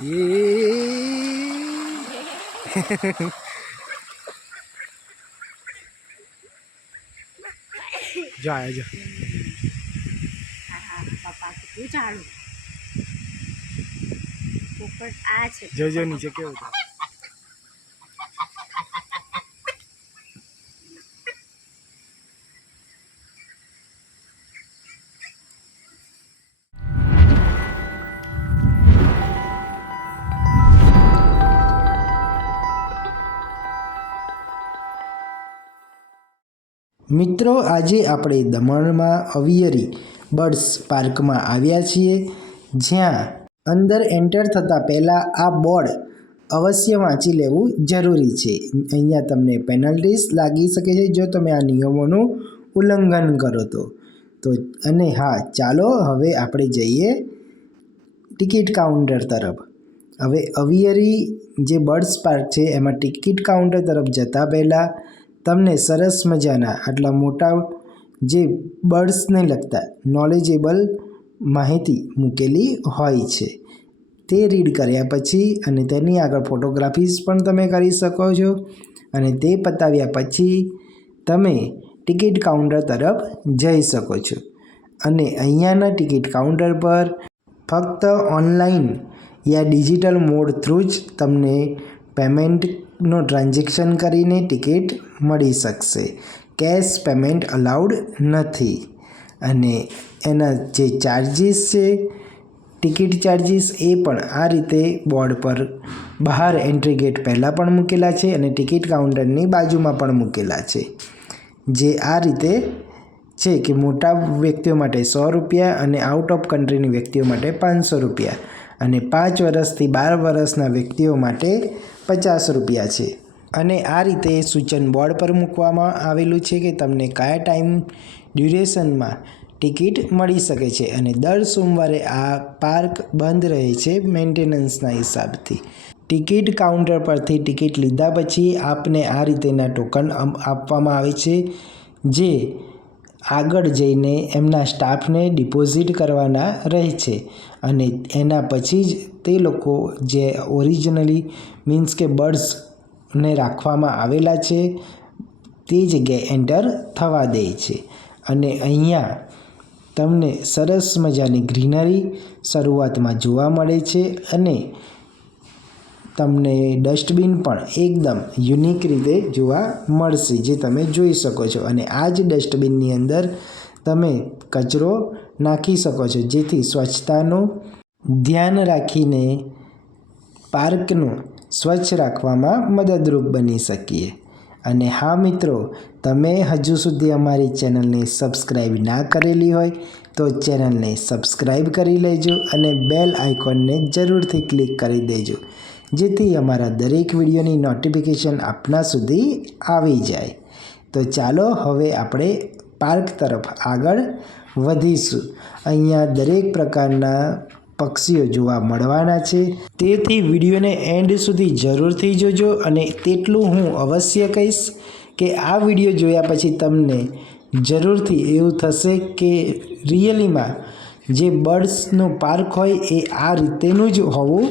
જો આયા જો પપ્પા કેટલું ચાલુ પોપટ આ છે જોજો નીચે કેવું છે. મિત્રો આજે આપણે દમણમાં અવિયરી બર્ડ્સ પાર્કમાં આવ્યા છીએ, જ્યાં અંદર એન્ટર થતાં પહેલાં આ બોર્ડ અવશ્ય વાંચી લેવું જરૂરી છે. અહીંયા તમને પેનલ્ટીઝ લાગી શકે છે જો તમે આ નિયમોનું ઉલ્લંઘન કરો તો. અને હા, ચાલો હવે આપણે જઈએ ટિકિટ કાઉન્ટર તરફ. હવે અવિયરી જે બર્ડ્સ પાર્ક છે એમાં ટિકિટ કાઉન્ટર તરફ જતાં પહેલાં તમને સરસ મજાના આટલા મોટા જે બર્ડ્સને લગતા નોલેજેબલ માહિતી મૂકેલી હોય છે, તે રીડ કર્યા પછી અને તેની આગળ ફોટોગ્રાફીઝ પણ તમે કરી શકો છો. અને તે પતાવ્યા પછી તમે ટિકિટ કાઉન્ટર તરફ જઈ શકો છો. અને અહીંયાના ટિકિટ કાઉન્ટર પર ફક્ત ઓનલાઈન યા ડિજિટલ મોડ થ્રુ જ તમને પેમેન્ટનો ટ્રાન્ઝેક્શન કરીને ટિકિટ મળી શકશે. કેશ પેમેન્ટ અલાઉડ નથી. અને એના જે ચાર્જિસ છે, ટિકિટ ચાર્જિસ, એ પણ આ રીતે બોર્ડ પર બહાર એન્ટ્રી ગેટ પહેલાં પણ મૂકેલા છે અને ટિકિટ કાઉન્ટરની બાજુમાં પણ મૂકેલા છે. જે આ રીતે છે કે મોટા વ્યક્તિઓ માટે ₹100 અને આઉટ ઓફ કન્ટ્રીની વ્યક્તિઓ માટે ₹500 અને 5 વર્ષથી 12 વર્ષના વ્યક્તિઓ માટે ₹50 છે. અને આ રીતે સૂચન બોર્ડ પર મૂકવામાં આવેલું છે કે તમને કયા ટાઈમ ડ્યુરેશનમાં ટિકિટ મળી શકે છે. અને દર સોમવારે આ પાર્ક બંધ રહે છે મેન્ટેનન્સના હિસાબથી. ટિકિટ કાઉન્ટર પરથી ટિકિટ લીધા પછી આપને આ રીતેના ટોકન આપવામાં આવે છે, જે આગળ જઈને એમના સ્ટાફને ડિપોઝિટ કરવાના રહે છે. અને એના પછી જ તે લોકો જે ઓરિજિનલી મીન્સ કે બર્ડ્સને રાખવામાં આવેલા છે તે જગ્યાએ એન્ટર થવા દે છે. અને અહીંયા તમને સરસ મજાની ગ્રીનરી શરૂઆતમાં જોવા મળે છે અને તમને ડસ્ટબિન પણ એકદમ યુનિક રીતે જોવા મળશે, જે તમે જોઈ શકો છો. અને આ જ ડસ્ટબિનની અંદર તમે કચરો નાખી શકો છો, જેથી સ્વચ્છતાનું ધ્યાન રાખીને પાર્કનું સ્વચ્છ રાખવામાં મદદરૂપ બની શકીએ. અને હા મિત્રો, તમે હજુ સુધી અમારી ચેનલને સબસ્ક્રાઈબ ના કરેલી હોય તો ચેનલને સબસ્ક્રાઈબ કરી લેજો અને બેલ આઇકોનને જરૂરથી ક્લિક કરી દેજો, જેથી અમારા દરેક વિડીયોની નોટિફિકેશન આપના સુધી આવી જાય. તો ચાલો હવે આપણે પાર્ક તરફ આગળ વધીશું. અહીંયા દરેક પ્રકારના પક્ષીઓ જોવા મળવાના છે, તેથી વિડીયોને એન્ડ સુધી જરૂરથી જોજો. અને તેટલું હું અવશ્ય કહીશ કે આ વિડીયો જોયા પછી તમને જરૂરથી એવું થશે કે રિયલીમાં જે બર્ડ્સનું પાર્ક હોય એ આ રીતેનું જ હોવું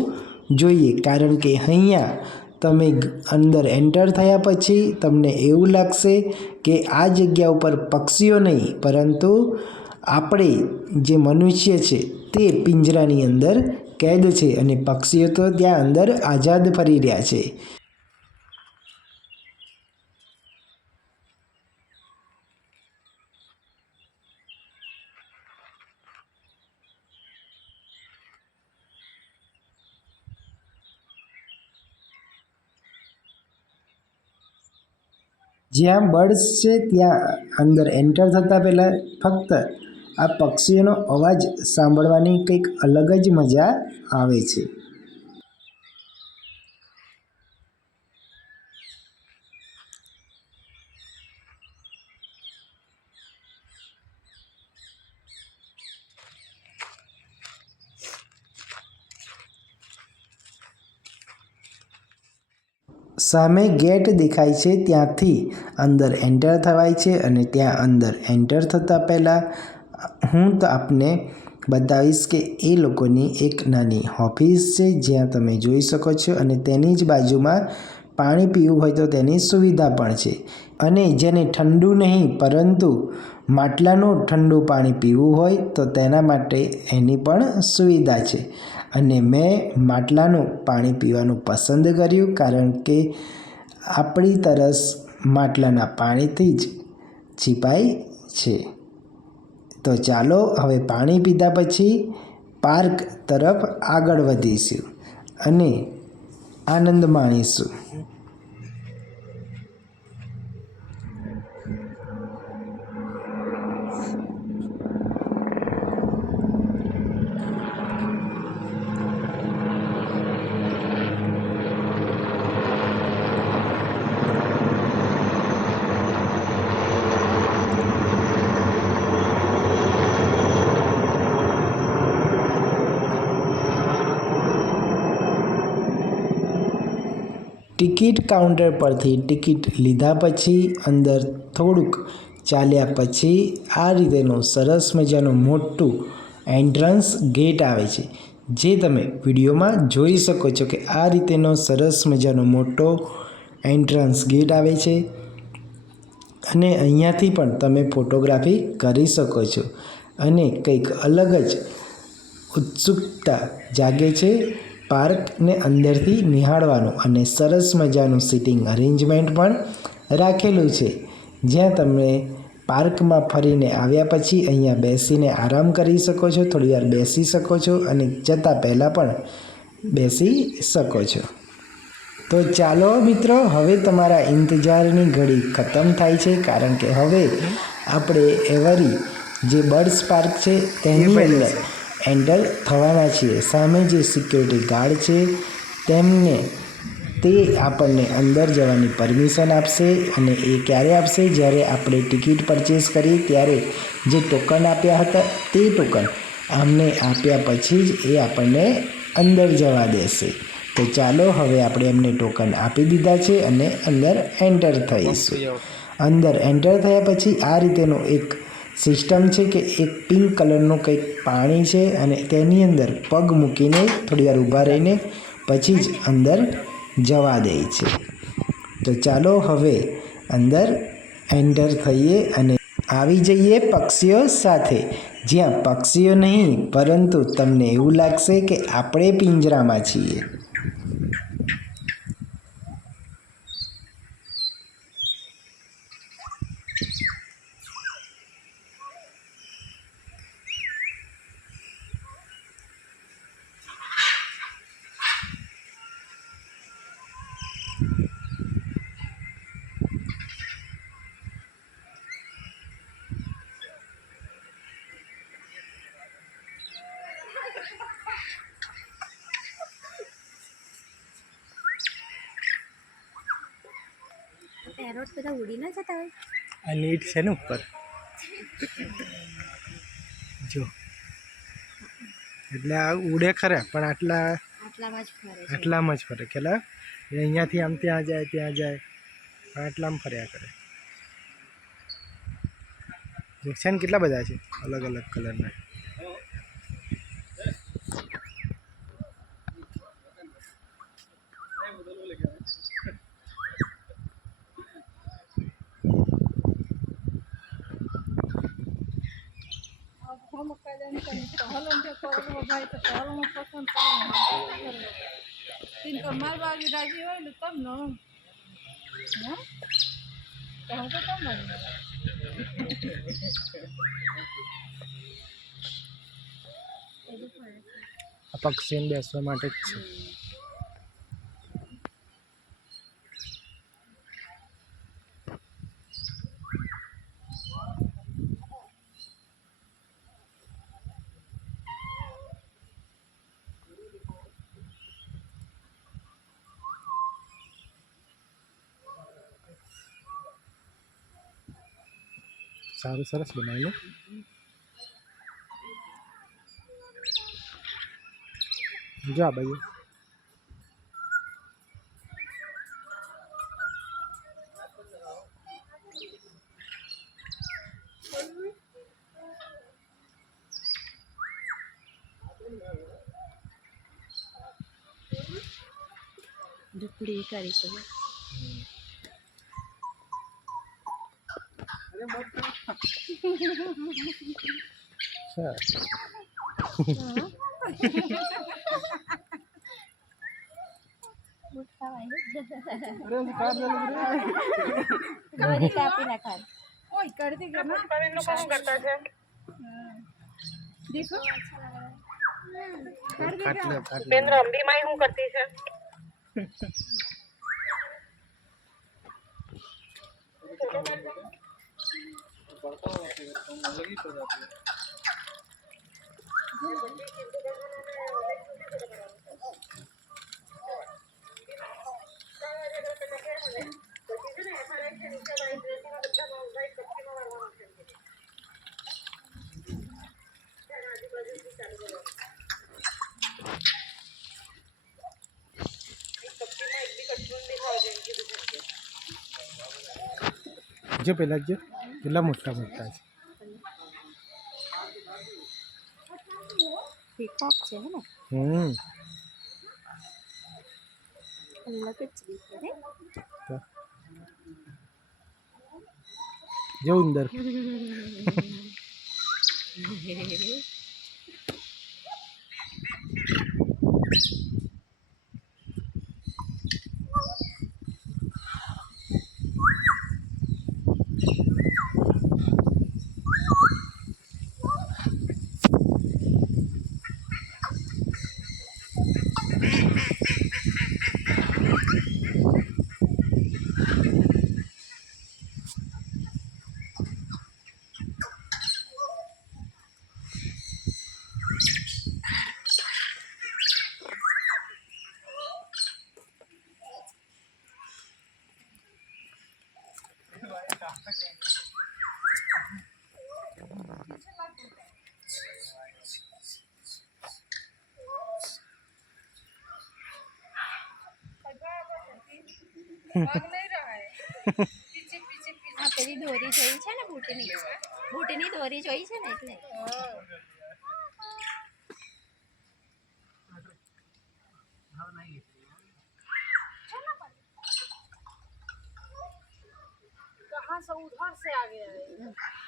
જોઈએ. કારણ કે અહીંયા તમે અંદર એન્ટર થયા પછી તમને એવું લાગશે કે આ જગ્યા ઉપર પક્ષીઓ નહીં, પરંતુ આપણે જે મનુષ્ય છે તે પિંજરાની અંદર કેદ છે અને પક્ષીઓ તો ત્યાં અંદર આઝાદ ફરી રહ્યા છે. જ્યાં બર્ડ્સ છે ત્યાં અંદર એન્ટર થતાં પહેલાં ફક્ત આ પક્ષીઓનો અવાજ સાંભળવાની કંઈક અલગ જ મજા આવે છે. સામે ગેટ દેખાય છે, ત્યાંથી અંદર એન્ટર થવાય છે. અને ત્યાં અંદર એન્ટર થતાં પહેલાં હું તો આપને બતાવીશ કે એ લોકોની એક નાની ઓફિસ છે જ્યાં તમે જોઈ શકો છો અને તેની જ બાજુમાં પાણી પીવું હોય તો તેની સુવિધા પણ છે અને જેને ઠંડુ નહીં પરંતુ માટલાનું ઠંડુ પાણી પીવું હોય તો તેના માટે એની પણ સુવિધા છે અને મેં માટલાનું પાણી પીવાનું પસંદ કર્યું કારણ કે આપણી તરસ માટલાના પાણીથી જ છીપાય છે. તો ચાલો હવે પાણી પીધા પછી પાર્ક તરફ આગળ વધીશું અને આનંદ માણીશું. ટિકિટ કાઉન્ટર પરથી ટિકિટ લીધા પછી અંદર થોડુંક ચાલ્યા પછી આ રીતેનું સરસ મજાનું મોટું એન્ટ્રન્સ ગેટ આવે છે જે તમે વિડીયોમાં જોઈ શકો છો કે આ રીતેનો સરસ મજાનો મોટો એન્ટ્રન્સ ગેટ આવે છે અને અહીંયાથી પણ તમે ફોટોગ્રાફી કરી શકો છો અને કંઈક અલગ જ ઉત્સુકતા જાગે છે પાર્કને અંદરથી નિહાળવાનું અને સરસ મજાનું સિટિંગ અરેન્જમેન્ટ પણ રાખેલું છે જ્યાં તમે પાર્કમાં ફરીને આવ્યા પછી અહીંયા બેસીને આરામ કરી શકો છો, થોડીવાર બેસી શકો છો અને જતાં પહેલાં પણ બેસી શકો છો. તો ચાલો મિત્રો, હવે તમારા ઇંતજારની ઘડી ખતમ થાય છે કારણ કે હવે આપણે એવરી જે બર્ડ્સ પાર્ક છે તેની અંદર એન્ટર થવાના છીએ. સામે જે સિક્યોરિટી ગાર્ડ છે તેમને તે આપણને અંદર જવાની પરમિશન આપશે અને એ ક્યારે આપશે? જ્યારે આપણે ટિકિટ પરચેસ કરી ત્યારે જે ટોકન આપ્યા હતા તે ટોકન અમને આપ્યા પછી જ એ આપણને અંદર જવા દેશે. તો ચાલો હવે આપણે એમને ટોકન આપી દીધા છે અને અંદર એન્ટર થઈશું. અંદર એન્ટર થયા પછી આ રીતેનું એક સિસ્ટમ છે કે એક પિંક કલરનું કંઈક પાણી છે અને તેની અંદર પગ મૂકીને થોડીવાર ઊભા રહીને પછી જ અંદર જવા દે છે. તો ચાલો હવે અંદર એન્ટર થઈએ અને આવી જઈએ પક્ષીઓ સાથે, જ્યાં પક્ષીઓ નહીં પરંતુ તમને એવું લાગશે કે આપણે પિંજરામાં છીએ. પેરોટ બધા ઉડી ના જતા હોય. આ નીટ છે ને ઉપર જો, એટલે આ ઉડે ખરા પણ આટલામાં જ ફરે છે. આટલામાં જ ફરે ખેલા અહીંયાથી આમ ત્યાં જાય પણ આટલામાં ફર્યા કરે. છે ને કેટલા બધા છે અલગ અલગ કલરના. આ પક્ષીને બેસવા માટે જ છે. સારું સરસ બનાવેલું. જો આ બાજુ ઝૂંપડી કરી છે કાપી નાખાય ઓય કરતી देखो उपेंद्र अम्बी माई हूँ करती है जो पेला जो पेला मोटा मोटा है पीकॉक છે ને અલગ જ રીત છે तो जो अंदर આ પેલી દોરી જોઈ છે ને બૂટીની દોરી જોઈ છે ને એટલે कहाँ से उधर से आ गया है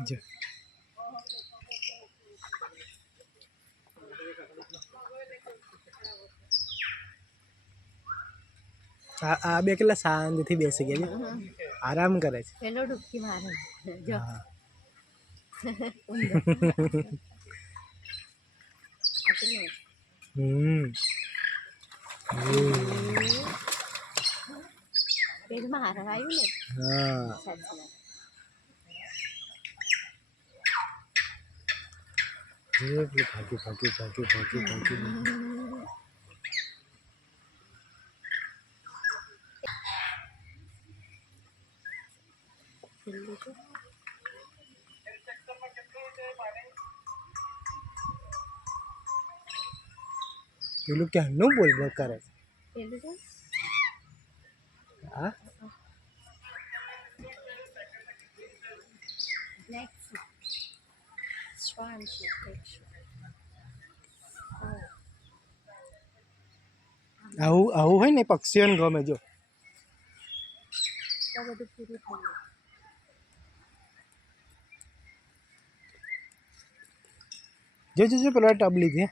जो આ બે કેટલા શાંતિથી બેસી ગયા છે આરામ કરે છે પેલો ડૂબકી મારે જો હા પેલું મારવા આવ્યું ને હા સાચી ભાગી ભાગી ભાગી ભાગી ભાગી પેલું તો પેલું ક્યાંનું બોલ બોલ કરે છે પેલું તો હા બ્લેક શ્વાન છે આવું આવું હોય ને પક્ષીઓને ગમે જો તો બધું પૂરું થઈ ગયું જો જો જો પેલા ટબલી છે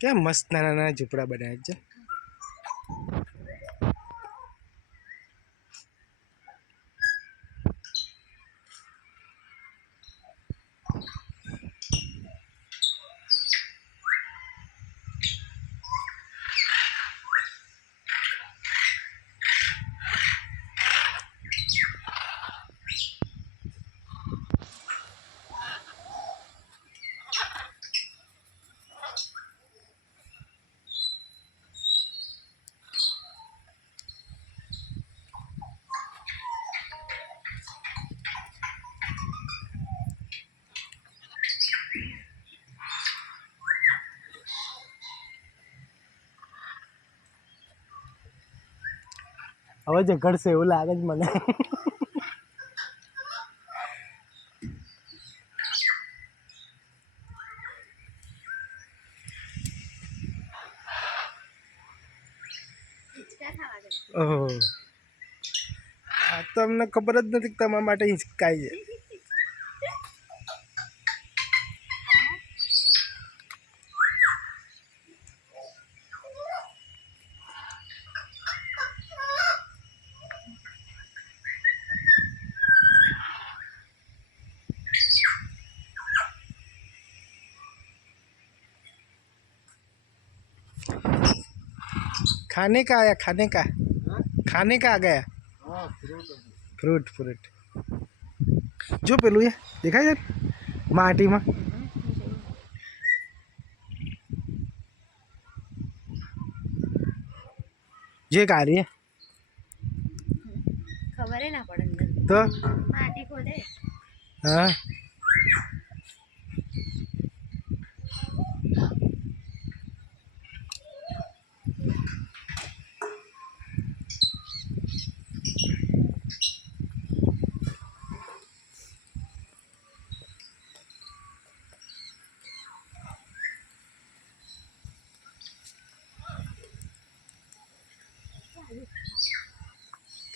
क्या मस्त नाना नाना झूपड़ा बनाया છે. હવે ઝઘડશે એવું લાગે છે મને. હિંચકા ખાવા દે. ઓહો, આ તો અમને ખબર જ નથી કે તમારા માટે હિંચકાય છે. खाने का आया, खाने का आ गया. फ्रूट फ्रूट जो पेलू है देखा यार माटी में જે કાર્ય ખબર ના પડે અંદર તો માટી ખોદે. હા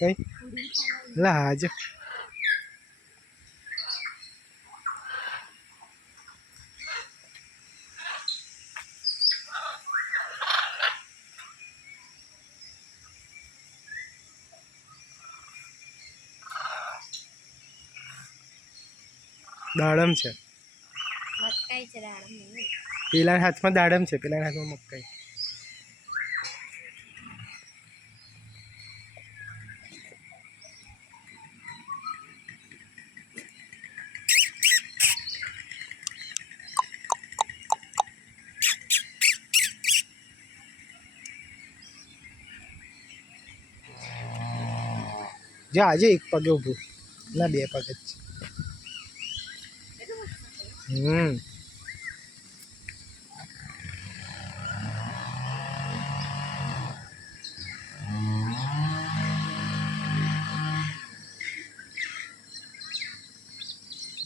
કઈ લાજ દાડમ છે. મકાઈ છે દાડમ નહીં. પેલા હાથમાં દાડમ છે, પેલા હાથમાં મકાઈ. જા આજે એક પગે ઊભું ના બે પગ જ છે.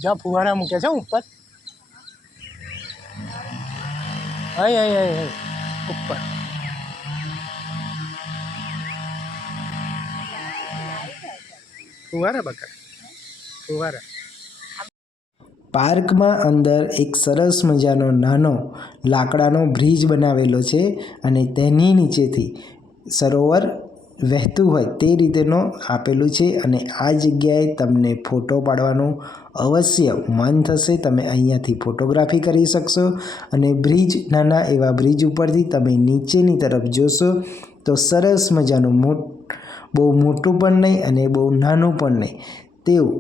જા ફુવારા મૂક્યા છે ઉપર. હઈ હઈ હઈ હઈ ઉપર. ફુવારા બકા ફુવારા. પાર્કમાં અંદર એક સરસ મજાનો નાનો લાકડાનો બ્રિજ બનાવેલો છે અને તેની નીચેથી સરોવર વહેતું હોય તે રીતેનો આપેલું છે. અને આ જગ્યાએ તમને ફોટો પાડવાનું અવશ્ય મન થશે. તમે અહીંયાથી ફોટોગ્રાફી કરી શકશો અને બ્રિજ નાના એવા બ્રિજ ઉપરથી તમે નીચેની તરફ જોશો તો સરસ મજાનું બહુ મોટું પણ નહીં અને બહુ નાનું પણ નહીં તેવું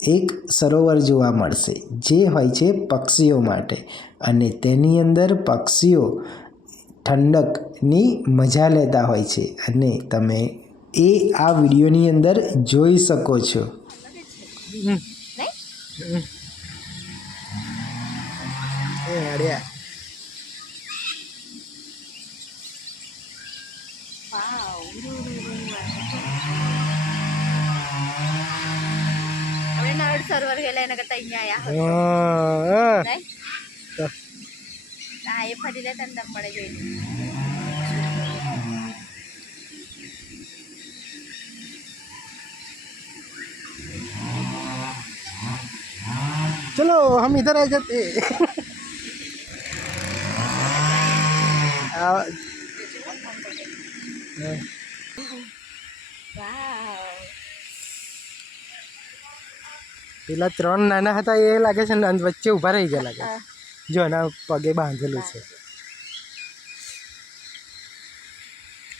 એક સરોવર જોવા મળશે જે હોય છે પક્ષીઓ માટે. અને તેની અંદર પક્ષીઓ ઠંડકની મજા લેતા હોય છે અને તમે એ આ વિડીયોની અંદર જોઈ શકો છો. આપણે નળ સરોવર ગયેલા એના કરતા અહીંયા આયા હતા. હા એ ફરી લેતા ને મળે જોઈને. चलो हम इधर आ जाते. આ વાવ પેલા 3 નાના હતા એ લાગે છે ને વચ્ચે ઊભા રહી ગયા લાગે જો એના પગે બાંધેલું છે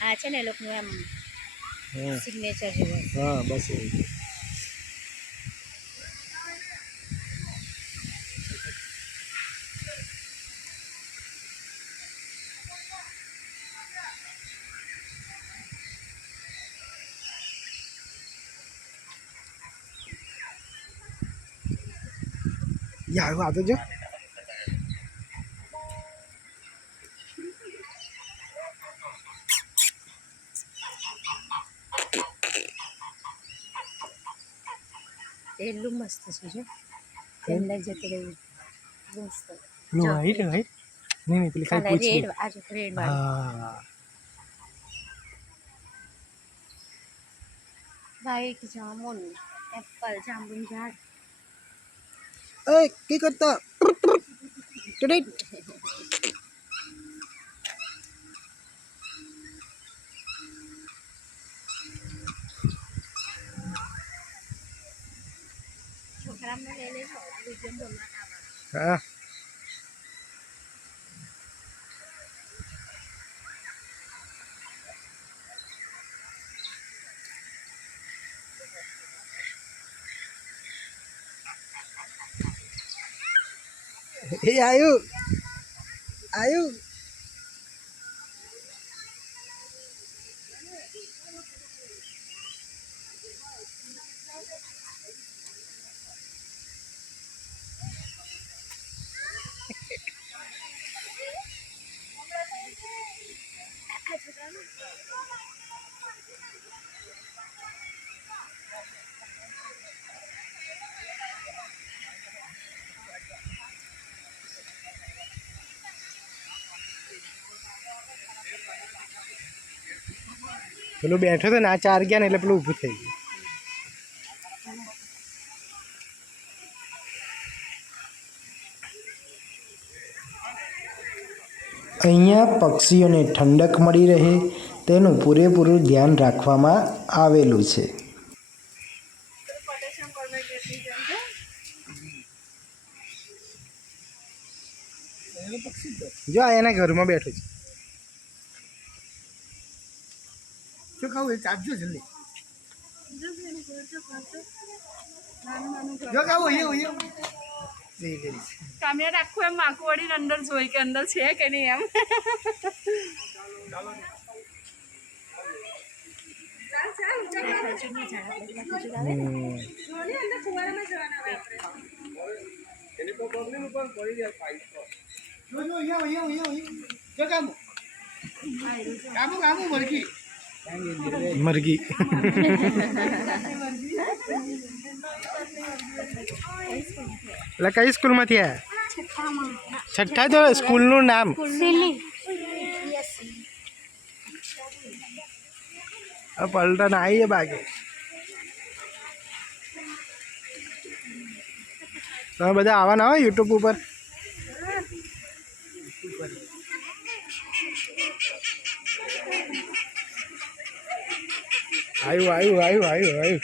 આ છે ને એ લોકોનું એમ હા સિગ્નેચર જેવું હા બસ એવું યાર આ તો જો એટલું મસ્ત છે જો અંદર જતું રહ્યું મસ્ત લો હાઈટ હાઈટ નહીં પેલી ખાઈ પૂછી રેડ આજે રેડ વાળું હા વ્હાઈટ જામુન એપલ જાંબુન ઝાડ એ કી કરતા ટડેટ છોકરાને લઈ લેજો વિજ્ઞાન બોલવા હા એ આયુ આયુ પેલું બેઠો તો ના 4 ગયા ને એટલે પેલું ઊભું થઈ ગયું અહીંયા પક્ષીઓને ઠંડક મળી રહે તેનું પૂરેપૂરું ધ્યાન રાખવામાં આવેલું છે. જો આ એના ઘરમાં બેઠો છે શું ખાવું એ ચાપજો જલ્દી જો ખાવું એવું કામ્યા રાખવું એમ આખું વળીને અંદર જોઈ કે અંદર છે કે નહીં એમ મરઘી એટલે કઈ સ્કૂલમાંથી આવ્યા છઠ્ઠા તો સ્કૂલનું નામ પલટન આવી બાકી તમે બધા આવવાના હોય યુટ્યુબ ઉપર આવ્યું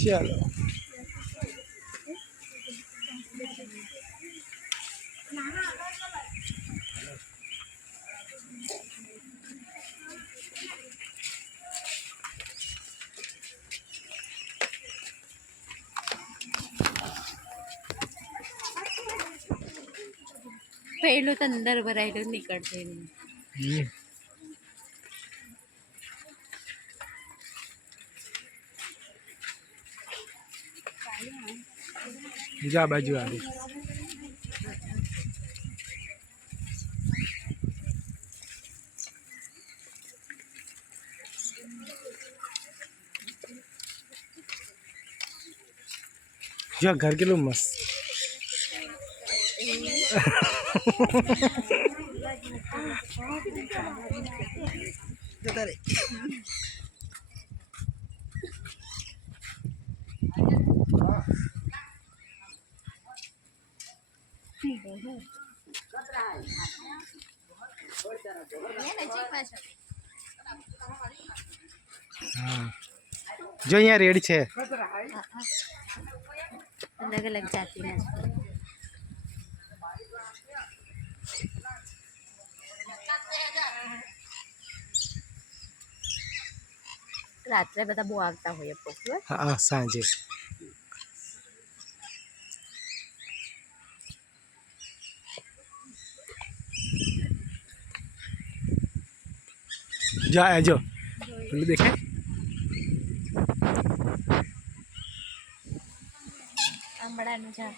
ચાલો પેલું તો અંદર ભરાયેલું નીકળશે નહીં. જા બાજુ આવી જો ઘર કેટલું મસ્ત. જતા રે. હા જો અહીંયા રેડ છે. અલગ અલગ જાતિના છે. રાત્રે બધા બહુ આવતા હોય પક્ષીઓ. હા સાંજે. જા જો પેલું દેખાય. આંબળાનું ઝાડ.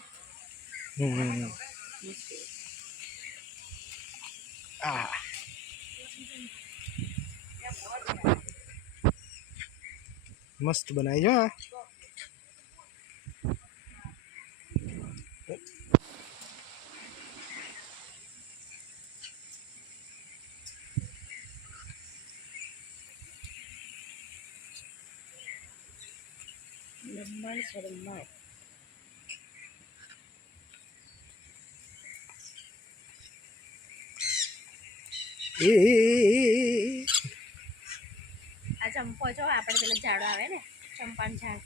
આ મસ્ત બનાવી જો. લીંબણ છે લીંબણ. આ ચંપો જો આપણે પેલા ઝાડો આવે ને ચંપાનું ઝાડ.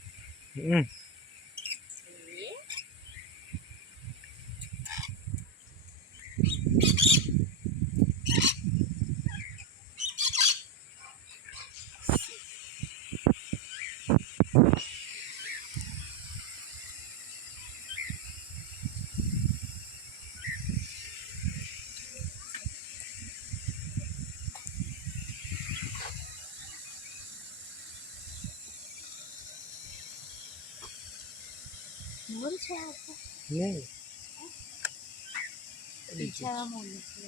મોર છે આ તો. નહીં બીજા મોર છે.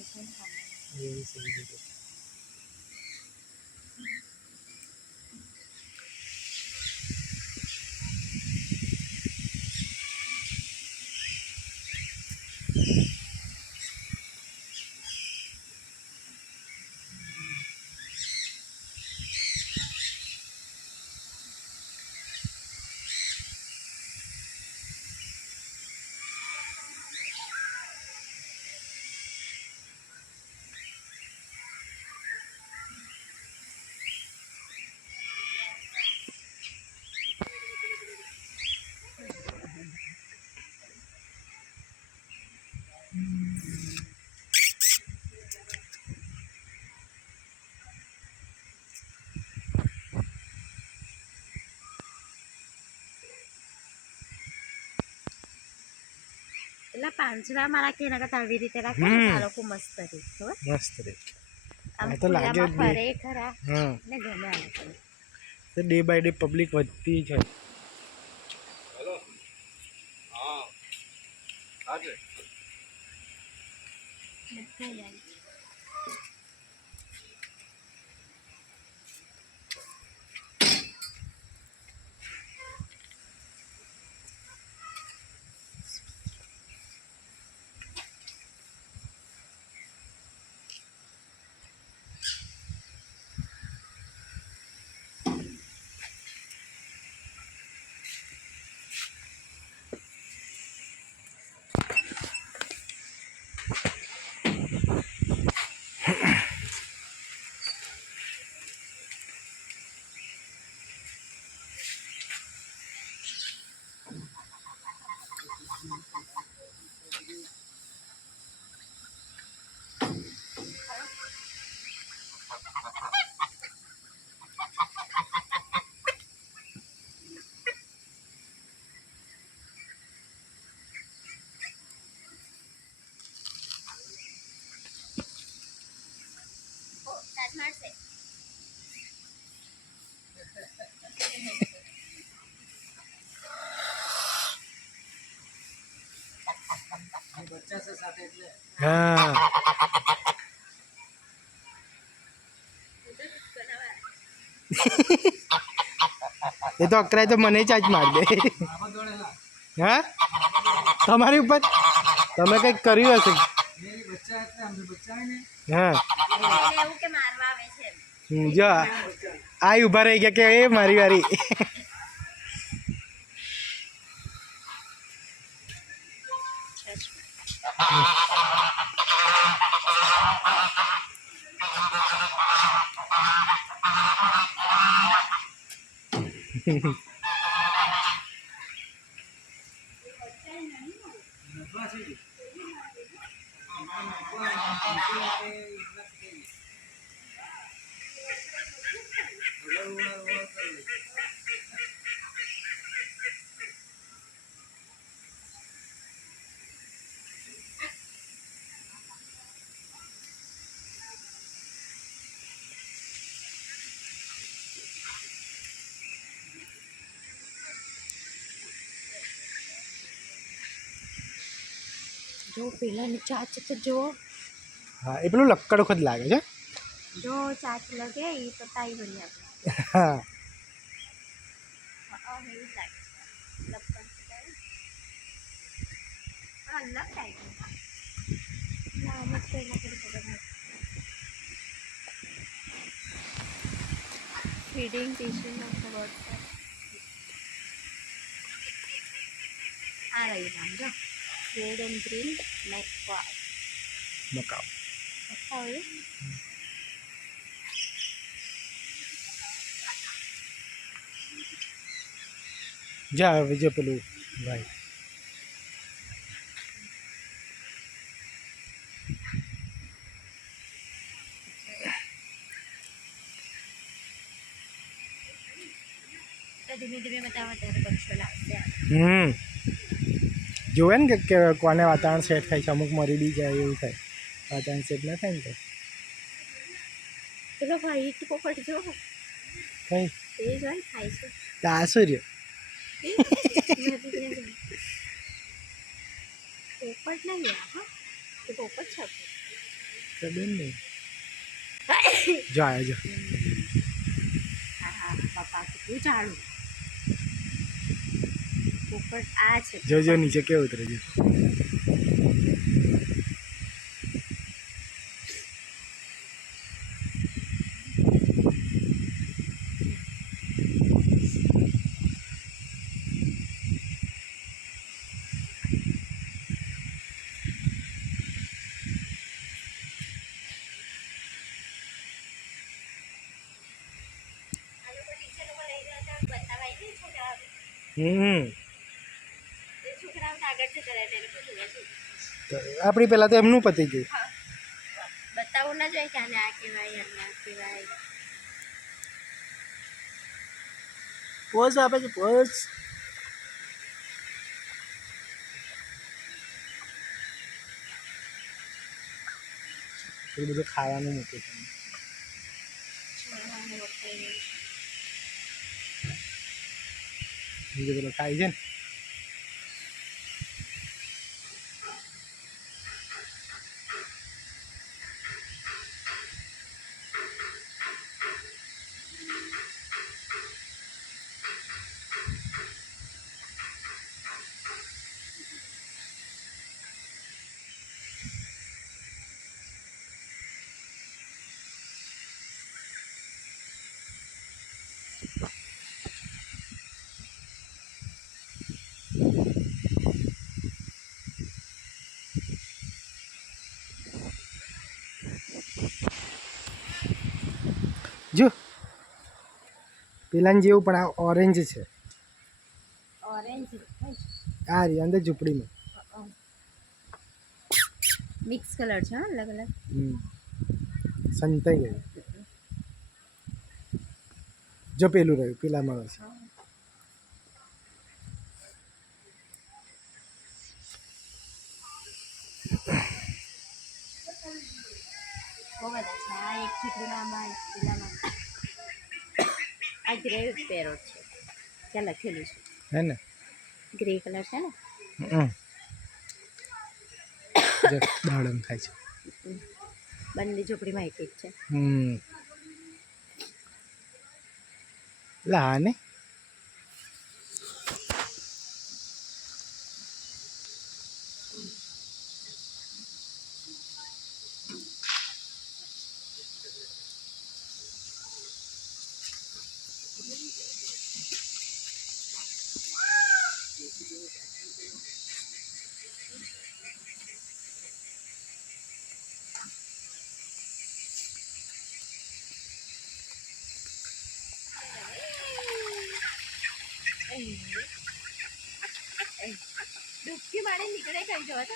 એટલે પાંજરામાં રાખીએ એના કરતાં આવી રીતે રાખે ને આ લોકો મસ્ત રહે. મસ્ત રે. આમ તો લાગે જ ખુલ્લામાં ફરે ખરા હા ને ગમે આ લોકોને. તો ડે બાય ડે પબ્લિક વધતી છે. બધા જાય. મારશે. હા એ તો અકરાય તો મને ચાજ માર દે. હા તમારી ઉપર તમે કંઈક કર્યું હશે હા એવું કે મારવા આવે છે જો આ ઊભા રહી ગયા કે એ મારી વારી જો પેલા ચાચ તો જો હા એ પેલું લક્કડ ખોદ લાગે છે જો ચાચ લગે એ તો તાઈ બની આપણે હા એવું લાગે લપકણ પણ અલગ ટાઈપ ના મત પહેલા કરી ખબર નથી feeding teaching of the word આ રહી નામ જો રેડ એન્ડ ગ્રીન નેક મકાઉ હોય જા હવે જો પેલું ભાઈ તો ધીમે ધીમે બતાવો ત્યારે પક્ષો લાગશે જોવે ને કે કોને વાતાવરણ સેટ થાય છે અમુક મરી બી જાય એવું થાય વાતાવરણ સેટ ના થાય ને તો ચલો ભાઈ તું પોપટ જો કઈ એ જોઈ ખાય છે તાસુ રહ્યો પોપટ નહીં હા તે પોપટ છે ખબર નહીં જો આવ્યો જો હા હા પપ્પા કેટલું ચાલુ પોપટ આ છે જો નીચે કેવું ઉતરે જો આપણી પહેલાં તો એમનું પતી ગયું બતાવું ના જોઈએ કે આને આ કહેવાય આને આ કહેવાય પોઝ આપે છે પોઝ એટલું બધું ખાવાનું મૂક્યું છે બીજું બધું ખાય છે ને જો પેલાને જેવું પણ આ ઓરેન્જ છે ઓરેન્જ આ રહી અંદર ઝૂંપડીમાં મિક્સ કલર છે હા અલગ અલગ સંતાઈ ગયું જો પેલું રહ્યું પેલામાં છે બહુ બધા છે આ એક ઝૂંપડીમાં એક પેલામાં આ ગ્રે પેરોટ છે ત્યાં લખેલું છે હે ને ગ્રે કલર છે ને જો દાડમ ખાય છે બંને ઝૂંપડીમાં એક એક છે લા ને ડૂબકી મારે નીકળે કઈ જવા તો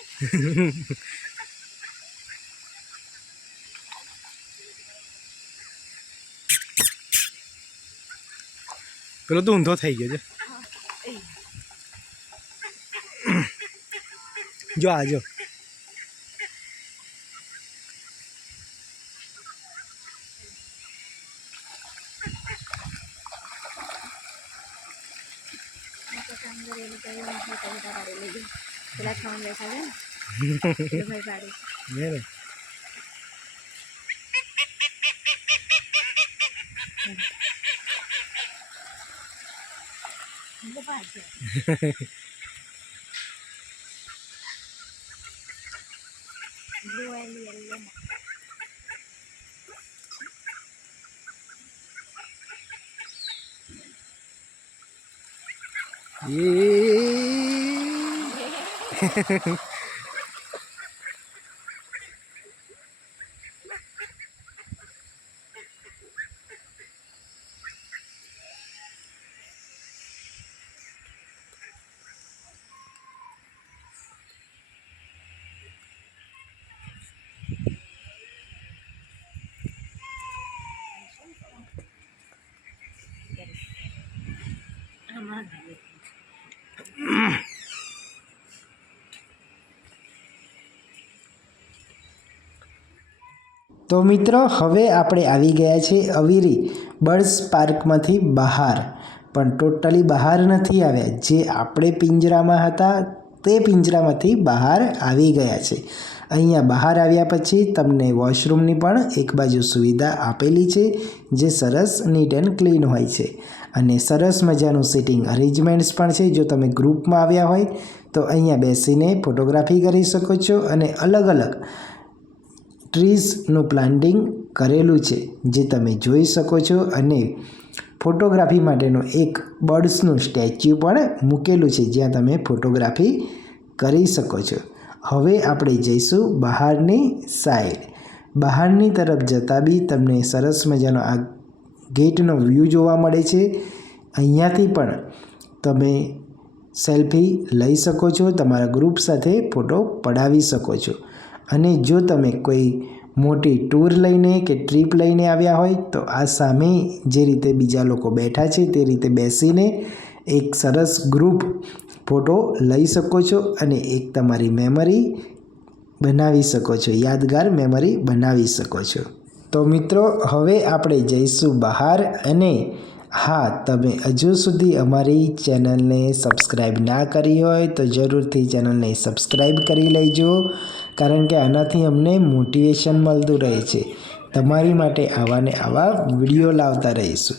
પેલો તો ઊંધો થઈ ગયો છે. જો આજો પેલા ખાવાનું બેઠા છે ને ભાઈ પાડે ને blue and yellow. તો મિત્રો હવે આપણે આવી ગયા છે અવીરી બર્ડ્સ પાર્કમાંથી બહાર, પણ ટોટલી બહાર નથી આવ્યા. જે આપણે પિંજરામાં હતા તે પિંજરામાંથી બહાર આવી ગયા છે. અહીંયા બહાર આવ્યા પછી તમને વોશરૂમની પણ એક બાજુ સુવિધા આપેલી છે, જે સરસ નીટ એન્ડ ક્લીન હોય છે અને સરસ મજાનું સિટિંગ અરેન્જમેન્ટ્સ પણ છે. જો તમે ગ્રુપમાં આવ્યા હોય તો અહીંયા બેસીને ફોટોગ્રાફી કરી શકો છો અને અલગ અલગ ટ્રીઝનું પ્લાન્ટિંગ કરેલું છે જે તમે જોઈ શકો છો અને ફોટોગ્રાફી માટેનું એક બર્ડ્સનું સ્ટેચ્યુ પણ મૂકેલું છે જ્યાં તમે ફોટોગ્રાફી કરી શકો છો. હવે આપણે જઈશું બહારની સાઈડ. બહારની તરફ જતાં બી તમને સરસ મજાનો આ ગેટનો વ્યૂ જોવા મળે છે. અહીંયાથી પણ તમે સેલ્ફી લઈ શકો છો, તમારા ગ્રુપ સાથે ફોટો પડાવી શકો છો. અને જો તમે કોઈ મોટી ટૂર લઈને કે ટ્રીપ લઈને આવ્યા હોય તો આ સામે જે રીતે બીજા લોકો બેઠા છે તે રીતે બેસીને એક સરસ ગ્રુપ ફોટો લઈ શકો છો અને એક તમારી મેમરી બનાવી શકો છો, યાદગાર મેમરી બનાવી શકો છો. તો મિત્રો હવે આપણે જઈશું બહાર. અને હા, તમે હજુ સુધી અમારી ચેનલને સબસ્ક્રાઈબ ના કરી હોય તો જરૂરથી ચેનલને સબસ્ક્રાઈબ કરી લેજો, કારણ કે આનાથી અમને મોટિવેશન મળતું રહે છે. તમારી માટે આવા ને આવા વિડીયો લાવતા રહીશું.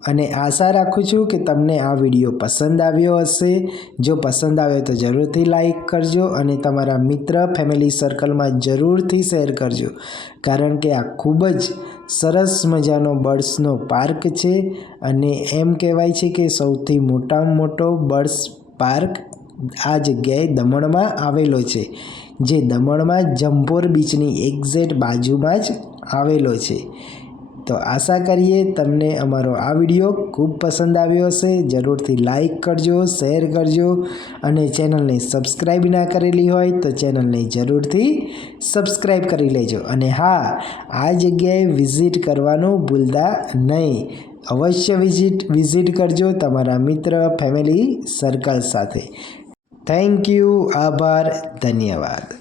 અને આશા રાખું છું કે તમને આ વિડીયો પસંદ આવ્યો હશે. જો પસંદ આવ્યો તો જરૂરથી લાઈક કરજો અને તમારા મિત્ર ફેમિલી સર્કલમાં જરૂરથી શેર કરજો, કારણ કે આ ખૂબ જ સરસ મજાનો બર્ડ્સનો પાર્ક છે. અને એમ કહેવાય છે કે સૌથી મોટામાં મોટો બર્ડ્સ પાર્ક આ જગ્યાએ દમણમાં આવેલો છે, જે દમણમાં જંભોર બીચની એક્ઝેક્ટ બાજુમાં જ આવેલો છે. તો આશા કરીએ તમને અમારો આ વિડીયો ખૂબ પસંદ આવ્યો હશે. જરૂરથી લાઈક કરજો, શેર કરજો અને ચેનલને સબસ્ક્રાઈબ ના કરેલી હોય તો ચેનલને જરૂરથી સબસ્ક્રાઈબ કરી લેજો. અને હા, આ જગ્યાએ વિઝિટ કરવાનું ભૂલતા નહીં. અવશ્ય વિઝિટ કરજો તમારા મિત્ર ફેમિલી સર્કલ સાથે. Thank you. આભાર. ધન્યવાદ.